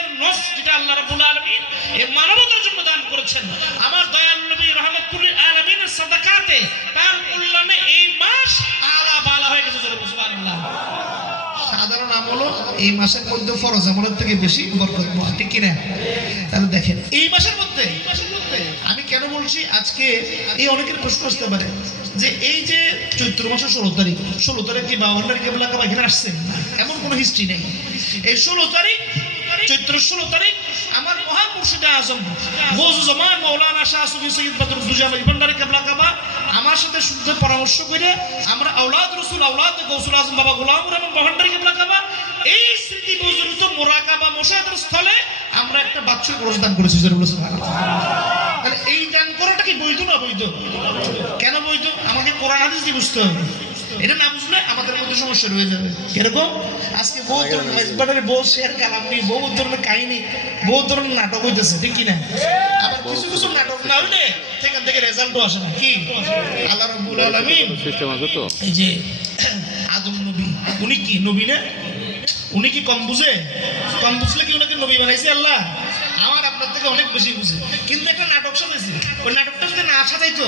হায়াতের নফ যেটা আল্লাহ রাব্বুল আলামিন এই মানবতার জন্য দান করেছেন, আমার দয়াল নবী রাহমাতুল আলামিনের সাদাকাতে তার কল্যাণে এই মাস আলা বালা হয়ে গেছে। সুবহানাল্লাহ। সাধারণ আমল এই মাসের মধ্যে ফরজ আমলের থেকে বেশি বরকত, ঠিক কি না? তাহলে দেখেন এই মাসের মধ্যে আমি কেন বলছি আজকে এই অনেকের প্রশ্ন আসতে পারে যে এই যে চৈত্র মাসের 16 তারিখ কি বাবা ভান্ডারী কেবলা কাবা এখানে আসছেন? এমন কোনো হিস্ট্রি নেই। এই 16 তারিখ, চৈত্র 16 তারিখ আমার মহান মুর্শিদে আজম গৌসুল জামান মাওলানা শাহ সুফি সৈয়দ বদরুদ্দোজা ভান্ডারী কেবলা কাবা আমার সাথে শুদ্ধ পরামর্শ করে আমরা আওলাদ রাসূল আওলাদ গৌসুল আজম বাবা গোলামুর রহমান ভান্ডারী কেবলা কাবা এই স্মৃতি বজুরিত মোরাকাবা মুশাহাদার স্থলে আমরা একটা বাৎসরিক খরচ দান করেছি। সুবহানাল্লাহ। তাহলে এই দান করাটা কি বৈধ না বৈধ? কেন বৈধ? আমাকে কোরআন হাদিস দিয়ে বুঝতে হবে। এটা না বুঝলে আমাদের মধ্যে সমস্যা রয়ে যাবে। কিরকম? আজকে বহু ধরনের বহু শেয়ার কালাম নেই, বহু ধরনের কাহিনী, বহু ধরনের নাটক হইতেছে, ঠিক কিনা? আবার কিছু কিছু নাটক না হইলে সেখান থেকে রেজাল্টও আসে না। কি আল্লাহ রাব্বুল আলামিন সিস্টেম আছে তো, এই যে আদম নবী, উনি কি নবী না? উনি কি কম বুঝে? কম বুঝলে কি ওনাকে নবী বানাইছে আল্লাহ? আমার আপনার থেকে অনেক বেশি বুঝে, কিন্তু একটা নাটক সাজাইছে। ওই নাটকটা যদি না সাজাইতো,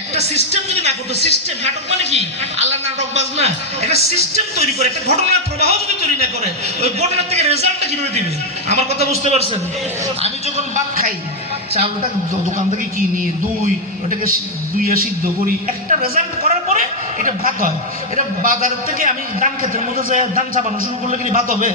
একটা সিস্টেম যদি না করতো, সিস্টেম নাটক মানে কি? আল্লাহ নাটক বাজ না, একটা সিস্টেম তৈরি করে, একটা ঘটনার প্রবাহ যদি তৈরি না করে, ওই ঘটনার থেকে রেজাল্টটা কিভাবে দিবে? আমার কথা বুঝতে পারছেন? আমি যখন ভাত খাই, চাউলটা দোকান থেকে কিনি, ওটাকে দুইয়া সিদ্ধ করি, একটা রেজাল্ট করার পরে এটা ভাত হয়। এটা বাজার থেকে আমি ধান ক্ষেতের মধ্যে যে ধান চাপানো শুরু করলে কি ভাত হবে?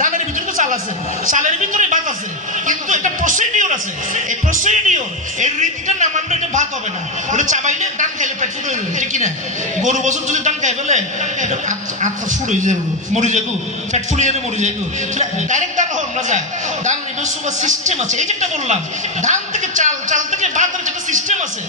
ধানের ভিতরে তো চাল আছে, চালের ভিতরে ভাত আছে, কিন্তু একটা প্রসিডিওর আছে। এই প্রসিডিওর, এই রীতিটা না মানলে এটা ভাত হবে না। ওটা চাবাইলে ধান খাইলে পেট ফুটে যাবে, ঠিক কিনা? গরু বছর যদি ধান খাই ফেলে আত্মা ফুড়ে যাবে, মরে যাবো, পেট ফুলিয়ে মরে যাবো। ডাইরেক্ট ধান হল না যায়, ধান সিস্টেম আছে। এই যেটা বললাম, ধান থেকে চাল, চাল থেকে ভাতের যেটা সিস্টেম আছে।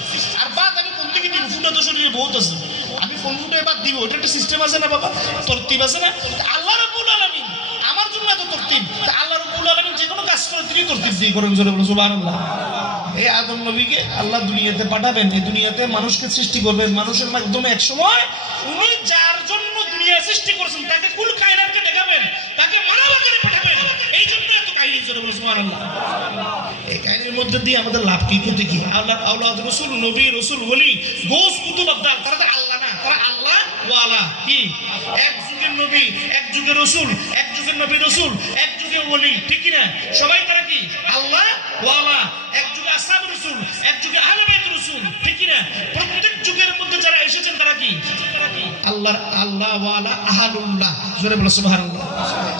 আর ভাত আমি কোন দিকে দিব? ফুটা তো শরীরে বহুত আছে, আমি কোন ফুটে ভাত দিব? ওটা একটা সিস্টেম আছে না বাবা, তরতিব আছে না? আল্লাহ রাব্বুল আলামিন আমার জন্য এত তরতিব, আল্লাহ রাব্বুল আলামিন যে কোনো কাজ করে তিনি তরতিব দিয়ে করেন। সুবহানাল্লাহ। এই আদম নবীকে আল্লাহ দুনিয়াতে পাঠাবেন, এই দুনিয়াতে মানুষকে সৃষ্টি করবেন, মানুষের মাধ্যমে এক সময় উনি যার জন্য দুনিয়া সৃষ্টি করেছেন তাকে কুল কায়নাতকে দেখাবেন, তাকে মানব আকারে পাঠাবেন। এই জন্য এত কাহিনী। সুবহানাল্লাহ। এই কাহিনীর মধ্যে দিয়ে আমাদের লাভ কি, ক্ষতি কি? আওলাদ রাসূল, নবী রাসূল, ওলি, গৌস, কুতুব, আবদাল, তারা তো আল্লাহ না, তারা আল্লাহ ওয়ালা। কি? এক যুগের নবী, এক যুগের রাসূল, এক যুগের নবী রাসূল, এক যুগের ওলি, ঠিক কি না? সবাই তারা কি? আল্লাহ ওয়ালা। এক যুগে আসহাবুর রাসূল, এক যুগে আহলে বাইত রাসূল, ঠিক কি না? প্রত্যেক যুগের মধ্যে যারা এসেছেন তারা কি? আল্লাহর আল্লাহ ওয়ালা, আহলুল্লাহ। জোরে বলো সুবহানাল্লাহ।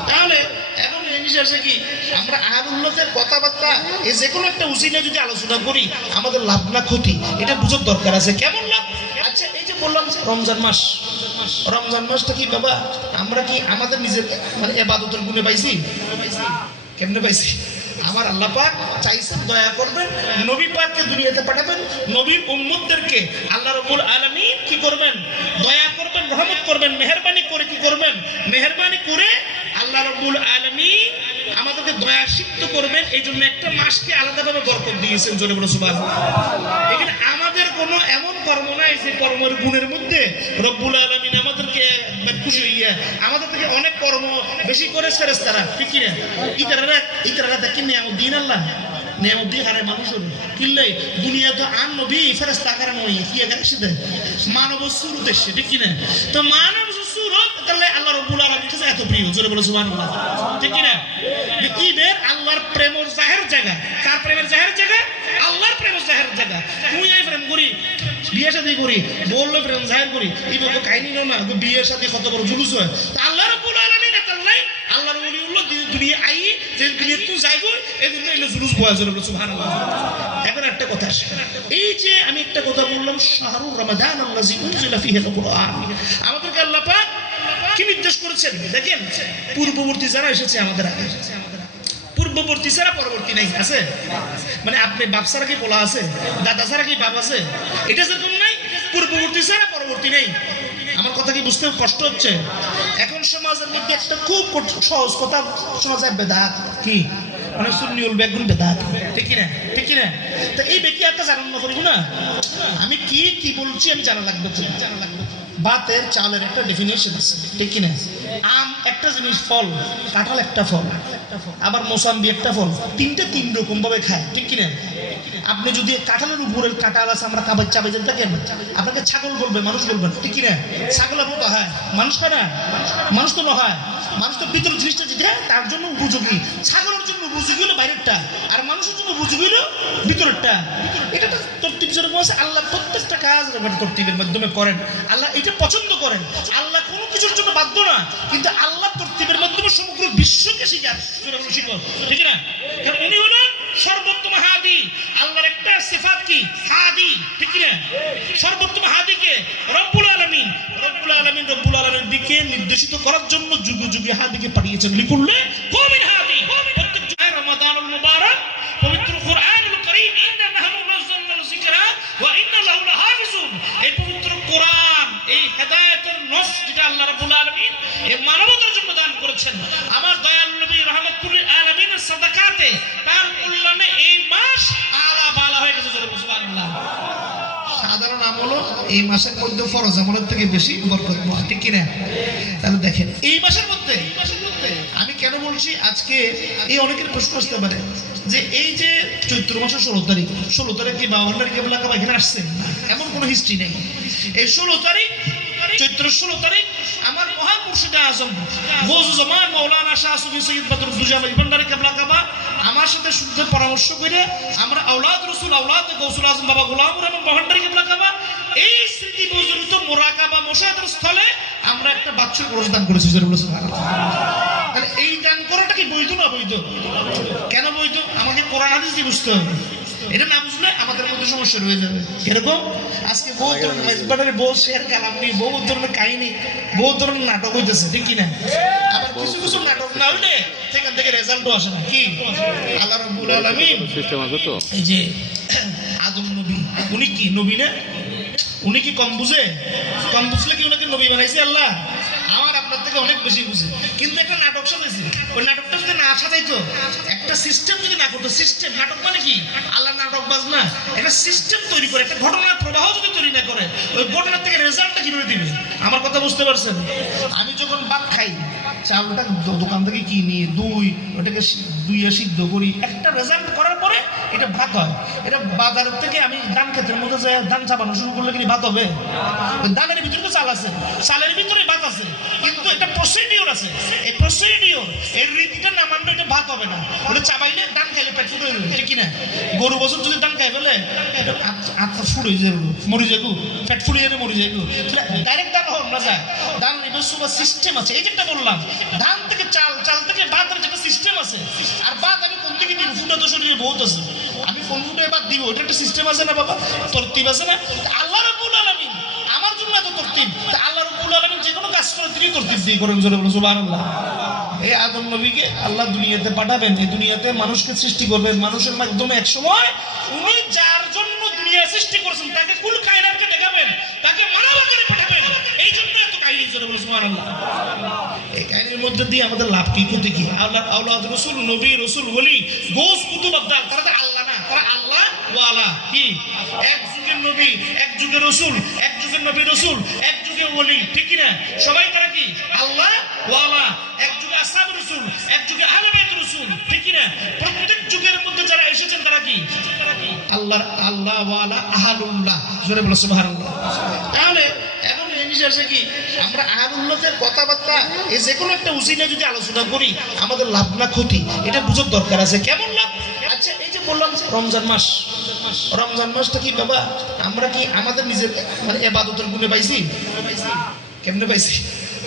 তাহলে এখন জিনিস আছে কি, আমরা আহলুল্লাহদের কথাবার্তা এই যে কোনো একটা উসিলা যদি আলোচনা করি, আমাদের লাভ না ক্ষতি এটা বুঝার দরকার আছে। কেমন লাভ? আচ্ছা, এই যে বললাম রমজান মাস, রমজান মাসটা কি বাবা আমরা কি আমাদের নিজের মানে ইবাদতের গুণে পাইছি? কেমনে পাইছি? আমার আল্লাহ পাক চাইছেন দয়া করবেন, নবী পাককে দুনিয়াতে পাঠাবেন, নবীর উম্মতদেরকে আল্লাহ রাব্বুল আলামিন কি করবেন? দয়া করবেন, রহমত করবেন, মেহেরবানি করে কি করবেন? মেহেরবানি করে আল্লাহ রাব্বুল আলামিন আমাদেরকে দয়া সিক্ত করবেন। এই জন্য একটা মাসকে আলাদাভাবে বরকত দিয়েছেন। জোরে বলো সুবহানাল্লাহ। এখানে আমাদের কোনো এমন কর্ম নাই যে কর্মের গুণের মধ্যে রব্বুল আলামিন আমাদেরকে খুশি হইয়া আমাদের থেকে অনেক কর্ম বেশি করে ফেরেশতারা, ঠিক কি না? ইতারা দেখি নিয়ামুদ্দিন আল্লাহ নিয়ামুদ্দিন হারায় মানুষের কিনলে দুনিয়া তো আন নবী ফেরেশতা আকারে নয়, কি আকারে সাথে মানব সুর দেশে, ঠিক কি না? তো মানব সুরত তাহলে আল্লাহ রাব্বুল আলামিন কাছে এত প্রিয়। জোরে বলো সুবহানাল্লাহ, ঠিক কি না? ঈদের আল্লাহর প্রেমের জাহের জায়গা। কার প্রেমের জাহের জায়গা? আল্লাহর প্রেমের জাহের জায়গা। তুই এই প্রেম করি, বিয়ে শাদী করি, বললো প্রেম জাহের করি, এই তো কাহিনী না, বিয়ে শাদী কত বড় জুলুস হয়। তা আল্লাহ রাব্বুল আলামিন তাআলাই আল্লাহর ওলিউল্লাহ দুনিয়া আই যে দুনিয়া তুই যাইবো, এই জন্য এলো জুলুস বয়। জোরে বলো সুবহানাল্লাহ। এখন একটা কথা আসে, এই যে আমি একটা কথা বললাম, শাহরুর রমাদান আল্লাযী উনজিলা ফীহিল কুরআন, আমাদেরকে আল্লাহ পাক কি নির্দেশ করেছেন? দেখেন, পূর্ববর্তী যারা এসেছে আমাদের আগে, পূর্ববর্তী ছাড়া পরবর্তী নাই আছে। মানে আপনি বাপ ছাড়া কি পোলা আছে, দাদা ছাড়া কি বাপ আছে, এটা যেরকম নাই, পূর্ববর্তী ছাড়া পরবর্তী নেই। আমার কথা কি বুঝতে কষ্ট হচ্ছে? এখন সমাজের মধ্যে একটা খুব সহজ কথা শোনা যায়, বেদাত। কি? মানে সুন্নিউল বেগুন বেদাত, ঠিক না? ঠিক না? তা এই ব্যক্তি একটা জানান না করিব না, আমি কি বলছি আমি জানা লাগবে। ভাতের চালের একটা ডেফিনেশন আছে, ঠিক কিনা? আম একটা জিনিস ফল, কাঁঠাল একটা ফল, আবার মোসাম্বি একটা ফল, তিন রকম ভাবে খায়, ঠিক কিনা? আপনি যদি কাঁঠালের উপরের কাঁঠাল আছে আমরা কাবাই চাবাই যেতে থাকেন, আপনাকে ছাগল বলবে, মানুষ বলবেন, ঠিক কিনা? ছাগলের মতো হয়, মানুষ খায় না, মানুষ তো নয়, মানুষ তো ভিতরের জিনিসটা যেটা তার জন্য উপযোগী, ছাগলের জন্য উপযোগী হলো বাইরেরটা, আর মানুষের জন্য উপযোগী হলো ভিতরেরটা। এটা তো তরতিব যেরকম আছে, আল্লাহ প্রত্যেকটা কাজ তরতিবের মাধ্যমে করেন, আল্লাহ এটা পছন্দ করেন। আল্লাহ কোনো কিছুর জন্য বাধ্য না, কিন্তু আল্লাহ তরতিবের মাধ্যমে সমগ্র বিশ্বকে শিখান, ঠিক না? কারণ উনি হলো সর্বোত্তম হাদি। আল্লাহর একটা সিফাত কি? হাদি, ঠিক না? সর্বোত্তম হাদিকে রব্বুল আলামিন, রব্বুল আলামিনের দিকে নির্দেশিত করার জন্য যুগে যুগে হাদিকে পাঠিয়েছেন। লিকুল্লে কওমিন হাদি, প্রত্যেক জুমায় রমাদানুল মুবারক পবিত্র কুরআনুল কারীম, ইন্না নাহনু নাযালনা যিকরা ওয়া ইন্না লাহু লাহাফিজুন। এই পবিত্র কোরআন, এই হেদায়েতের নস যেটা আল্লাহ রাব্বুল আলামিন এই মানবতার জন্য দান করেছেন, আমার দয়াল নবী রাহমাতুল লিল আলামিনের সাদাকাতে, তার কল্যাণে এই মাস আলা বালা হয়ে গেছে। সুবহানাল্লাহ। সাধারণ আমল এই মাসের মধ্যে ফরজ আমলের থেকে বেশি বরকতময়, ঠিক কিনা? তাহলে দেখেন এই মাসের মধ্যে আমি কেন বলছি আজকে, এই অনেকের প্রশ্ন আসতে পারে যে এই যে চৈত্র মাসের 16 তারিখ কি বাউন্ডারি কেবলা কাবা এখানে আসছেন না, এমন কোনো হিস্ট্রি নেই। এই 16 তারিখ, চৈত্র 16 তারিখ আমার মহান মুর্শিদে আজম গৌস জামান মাওলানা শাহ সুফি সৈয়দ বদরুদ্দোজা বাউন্ডারি কেবলা কাবা আমার সাথে শুদ্ধ পরামর্শ করে আমরা আওলাদ রাসূল আওলাদ গৌসুল আজম বাবা গোলাম রহমান বাউন্ডারি কেবলা কাবা এই স্মৃতি বজুরিত মোরাকাবা মুশাহাদার স্থলে আমরা একটা বাৎসরিক রোজা দান করেছি। তাহলে এই দান করাটা কি বৈধ না বৈধ? কেন বৈধ? আমাকে কোরআন হাদিস দিয়ে বুঝতে হবে। এটা না বুঝলে আমাদের মধ্যে সমস্যা রয়ে যাবে। এরকম আজকে বহুত ধরনের মেজবাটারে বহুত শেয়ার কালাম নেই, বহুত ধরনের কাহিনী, বহুত ধরনের নাটক হইতেছে, ঠিক কিনা? আবার কিছু কিছু নাটক না হইলে সেখান থেকে রেজাল্টও আসে না। কি আল্লাহ রাব্বুল আলামিন সিস্টেম আছে তো, এই যে আদম নবী, উনি কি নবী না? উনি কি কম বুঝে? কম বুঝলে কি ওনাকে নবী বানাইছে আল্লাহ? আমার আপনার থেকে অনেক বেশি বুঝে, কিন্তু একটা নাটক সাজাইছে। ওই নাটকটা যদি না সাজাইতো, একটা সিস্টেম যদি না করতো, সিস্টেম নাটক মানে কি? আল্লাহ নাটক বাজ না, একটা সিস্টেম তৈরি করে, একটা ঘটনার প্রবাহ যদি তৈরি না করে, ওই ঘটনার থেকে রেজাল্টটা কিভাবে দিবে? আমার কথা বুঝতে পারছেন? আমি যখন ভাত খাই, চাউলটা দোকান থেকে কিনি, ওটাকে দুইয়ে সিদ্ধ করি, একটা রেজাল্ট করার পরে এটা ভাত হয়। এটা বাজার থেকে আমি ধান ক্ষেতের মধ্যে যায় ধান চাপানো শুরু করলে কি ভাত হবে? ওই ধানের ভিতরে তো চাল আছে, চালের ভিতরে ভাত আছে, কিন্তু একটা প্রসিডিওর আছে। এই প্রসিডিওর, এই রীতিটা না মানলে এটা ভাত হবে না। ওটা চাবাইলে ধান খাইলে পেট ফুটে যাবে, ঠিক কিনা? গরু বছর যদি ধান খাই ফেলে আত্মা ফুট হয়ে যাবে, মরি যাবো, পেট ফুলে যাবে, মরি যাবো। ডাইরেক্ট ধান হন না যায়, ধান এটা সুবা সিস্টেম আছে। এই যেটা বললাম, ধান থেকে চাল, চাল থেকে ভাতের যেটা সিস্টেম আছে। আর ভাত আমি কোন থেকে দিব? ফুটা তো শরীরে বহুত আছে, আমি কোন ফুটায় ভাত দিব? ওটা একটা সিস্টেম আছে না বাবা, তরতিব আছে না? আল্লাহ রাব্বুল আলামিন আমার জন্য এত তরতিব, আল্লাহ রাব্বুল আলামিন যে কোনো কাজ করে তিনি তরতিব দিয়ে করেন। জোরে বলো সুবহানাল্লাহ। এই আদম নবীকে আল্লাহ দুনিয়াতে পাঠাবেন, এই দুনিয়াতে মানুষকে সৃষ্টি করবেন, মানুষের মাধ্যমে এক সময় উনি যার জন্য দুনিয়া সৃষ্টি করেছেন তাকে কুল কায়নাতকে দেখাবেন, তাকে মানব আকারে পাঠাবেন। এই জন্য এত কাহিনী। জোরে বলো সুবহানাল্লাহ। এই কাহিনীর মধ্যে দিয়ে আমাদের লাভ কি, ক্ষতি কি? আল্লাহ আওলাদ রাসূল, নবী রাসূল, ওলি, গোস, কুতুব, আবদাল, তারা তো আল্লাহ না, তারা আল্লাহ ওয়ালা। কি? এক যুগের নবী, এক যুগের রাসূল, এক যুগের নবী রাসূল, এক যুগের ওলি, ঠিক কি না? সবাই তারা কি? আল্লাহ ওয়ালা। এক যুগে আসহাব রাসূল, এক যুগে আহলে বাইত রাসূল, ঠিক কি না? প্রত্যেক যুগের মধ্যে যারা এসেছেন তারা কি? আল্লাহ ওয়ালা, আহলুল্লাহ। জোরে বলো সুবহানাল্লাহ। তাহলে এখন জিনিস আছে কি, আমরা আহলুল্লাহর কথাবার্তা এই যে কোনো একটা উসিলায় যদি আলোচনা করি, আমাদের লাভ না ক্ষতি এটা বুঝার দরকার আছে। কেমন লাভ? আচ্ছা, এই যে বললাম রমজান মাস, রমজান মাসটা কি বাবা আমরা কি আমাদের নিজের মানে ইবাদতের গুণে পাইছি? কেমনে পাইছি?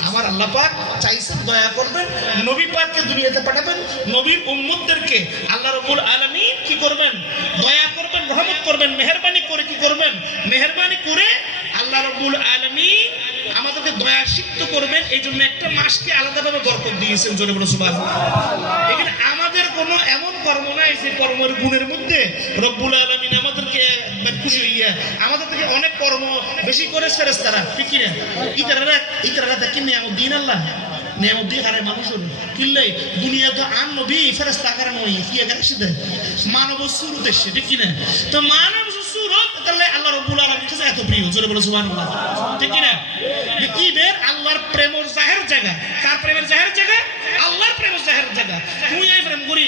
আমার আল্লাহ পাক চাইছেন দয়া করবেন, নবী পাককে দুনিয়াতে পাঠাবেন, নবীর উম্মতদেরকে আল্লাহ রাব্বুল আলামিন কি করবেন? দয়া করবেন, রহমত করবেন, মেহেরবানি করে কি করবেন? মেহেরবানি করে আল্লাহ রাব্বুল আলামিন আমাদেরকে দয়া সিক্ত করবেন। এই জন্য একটা মাসকে আলাদাভাবে বরকত দিয়েছেন। জোরে বলো সুবহানাল্লাহ। এখানে আমাদের কোনো এমন কর্ম নাই যে কর্মের গুণের মধ্যে রব্বুল আলামিন আমাদেরকে খুশি হইয়া আমাদের থেকে অনেক কর্ম বেশি করে ফেরেশতারা, ঠিক কি না? ইতারা দেখেন নিয়ামত দিন আল্লাহ, নিয়ামত দিয়ে কারে মানুষের কিনলে দুনিয়া তো আন নবী ফেরেশতা কারণ ওই কি এখানে সাথে মানব সুরত এসছে, ঠিক কি না? তো মানব সুরত তাহলে আল্লাহ রাব্বুল আলামিন কাছে এত এত প্রিয়, জোরে বলো সুবহানাল্লাহ, ঠিক কি না? যে ঈদের আল্লাহর প্রেমের জাহের জায়গা। কার প্রেমের জাহের জায়গা? আল্লাহর প্রেমের জাহের জায়গা। তুই এই প্রেম করি,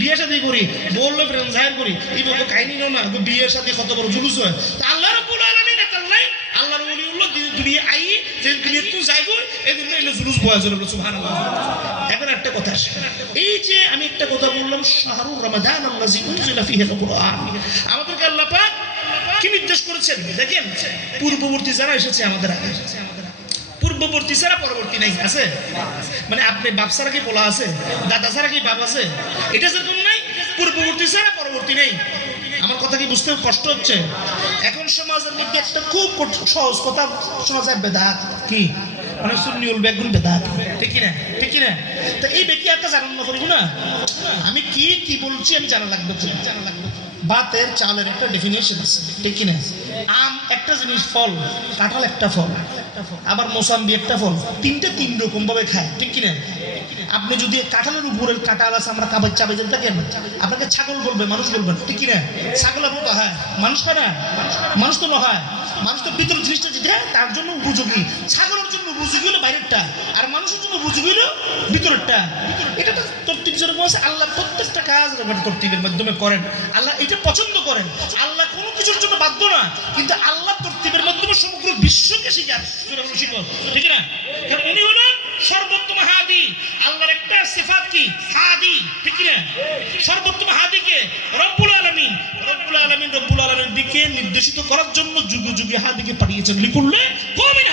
বিয়ে শাদী করি, বললো প্রেম জাহের করি, এই বলবো কাহিনী না, বিয়ের সাথে কত বড় জুলুস হয়। আল্লাহ রাব্বুল আলামিন নাই আল্লাহর ওলিউল্লাহ দুনিয়া আই যে দুনিয়া তুই যাইগো, এই জন্য এলো জুলুস বয়, জোরে বলো সুবহানাল্লাহ। এখন একটা কথা আসে, এই যে আমি একটা কথা বললাম, শাহরুর রমাদান আল্লাযী উনজিলা ফীহিল কুরআন, আমাদেরকে আল্লাহ পাক কি নির্দেশ করেছেন দেখেন। পূর্ববর্তী যারা এসেছে আমাদের আগে, পূর্ববর্তী ছাড়া পরবর্তী নাই, আছে? মানে আপনি বাপ ছাড়া কি পোলা আছে, দাদা ছাড়া কি বাপ আছে, এটা যেরকম নাই, পূর্ববর্তী ছাড়া পরবর্তী নেই। আমার কথা কি বুঝতে কষ্ট হচ্ছে? এখন সমাজের মধ্যে একটা খুব সহজ কথা শোনা যায়, বেদাত। কি মানে সুন্নিউল বেগুন বেদাত, ঠিক কি না? ঠিক কি না? তা এই ব্যক্তি একটা জানান না করিব না, আমি কি কি বলছি আমি জানা লাগবে, জানা লাগবে। ভাতের চালের একটা ডেফিনেশন আছে, ঠিক কি না? আম একটা জিনিস, ফল, কাঁঠাল একটা ফল, আবার মোসাম্বি একটা ফল, তিনটে তিন রকম ভাবে খায়, ঠিক কি না? আপনি যদি কাঁঠালের উপরের কাঁঠাল আছে আমরা কাবাই চাবাই যেতে থাকেন, আপনাকে ছাগল বলবে, মানুষ বলবেন, ঠিক কি না? ছাগল আপনি হয়, মানুষ খায় না, মানুষ তো নয়, মানুষ তো ভিতরের জিনিসটা যেটা তার জন্য উপযোগী, ছাগলের জন্য উপযোগী হলো বাইরেরটা, আর মানুষের জন্য উপযোগী হলো ভিতরেরটা। এটা তো তরতিব যেরকম আছে, আল্লাহ প্রত্যেকটা কাজ তরতিবের মাধ্যমে করেন, আল্লাহ এটা পছন্দ করেন। আল্লাহ কোনো কিছুর জন্য বাধ্য না, কিন্তু আল্লাহ তরতিবের মাধ্যমে সমগ্র বিশ্বকে শিখান, ঠিক না? কারণ উনি হলো সর্বোত্তম হাদি। আল্লাহর একটা সিফাত কি? হাদি, ঠিক না? সর্বোত্তম হাদিকে রব্বুল আলামিন, রব্বুল আলামিন দিকে নির্দেশিত করার জন্য যুগে যুগে হাদিকে পাঠিয়েছেন। লিকুল্লে কওমিন